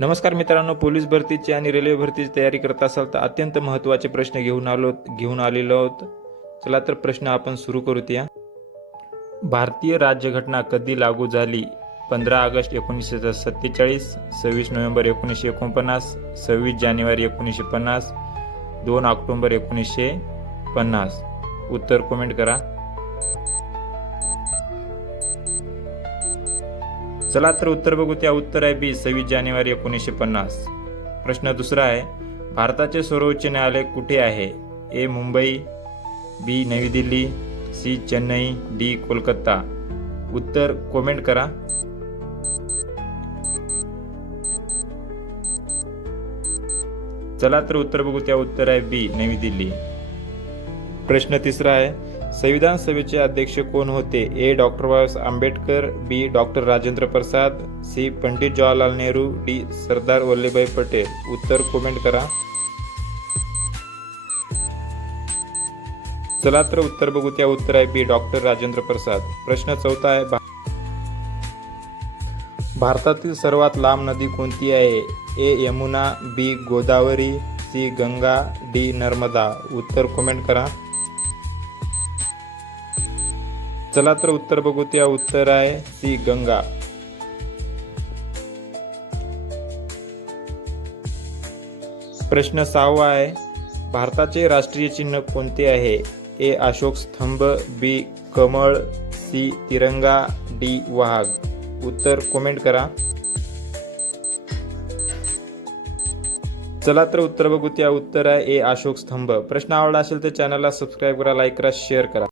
नमस्कार मित्रांनो, पोलीस भरतीची आणि रेल्वे भरतीची तयारी करत असाल तर अत्यंत महत्त्वाचे प्रश्न घेऊन आलेलो आहोत. चला तर प्रश्न आपण सुरू करूया. भारतीय राज्यघटना कधी लागू झाली? 15 ऑगस्ट 1947, 26 नोव्हेंबर 1949, 26 जानेवारी 1950, 2 ऑक्टोबर 1950. उत्तर कमेंट करा. चला तर उत्तर बघू. त्या उत्तर आहे बी, 26 जानेवारी 1950. प्रश्न दुसरा आहे, भारताचे सर्वोच्च न्यायालय कुठे आहे? ए मुंबई, बी नवी दिल्ली, सी चेन्नई, डी कोलकाता. उत्तर कमेंट करा. चला तर उत्तर बघू. त्या उत्तर आहे बी नवी दिल्ली. प्रश्न तिसरा आहे, संविधान सभेचे अध्यक्ष कोण होते? ए डॉक्टर बाबासाहेब आंबेडकर, बी doctor Rajendra Prasad, C Pandit Jawaharlal Nehru, D Sardar Vallabhbhai Patel. उत्तर कमेंट करा. चला तर उत्तर बघू. त्या उत्तर आहे बी डॉक्टर राजेंद्र प्रसाद. प्रश्न चौथा आहे, भारतातील सर्वात लांब नदी कोणती आहे? ए यमुना, बी गोदावरी, सी गंगा, डी नर्मदा. उत्तर कमेंट करा. चला तर उत्तर बघू. त्या उत्तर आहे सी गंगा. प्रश्न 6वा आहे, भारताचे राष्ट्रीय चिन्ह कोणते आहे? ए अशोक स्तंभ, बी कमळ, सी तिरंगा, डी वाघ. उत्तर कमेंट करा. चला तर उत्तर बघू. त्या उत्तर आहे ए अशोक स्तंभ. प्रश्न आवडला असेल तर चॅनलला सबस्क्राईब करा, लाईक करा, शेअर करा.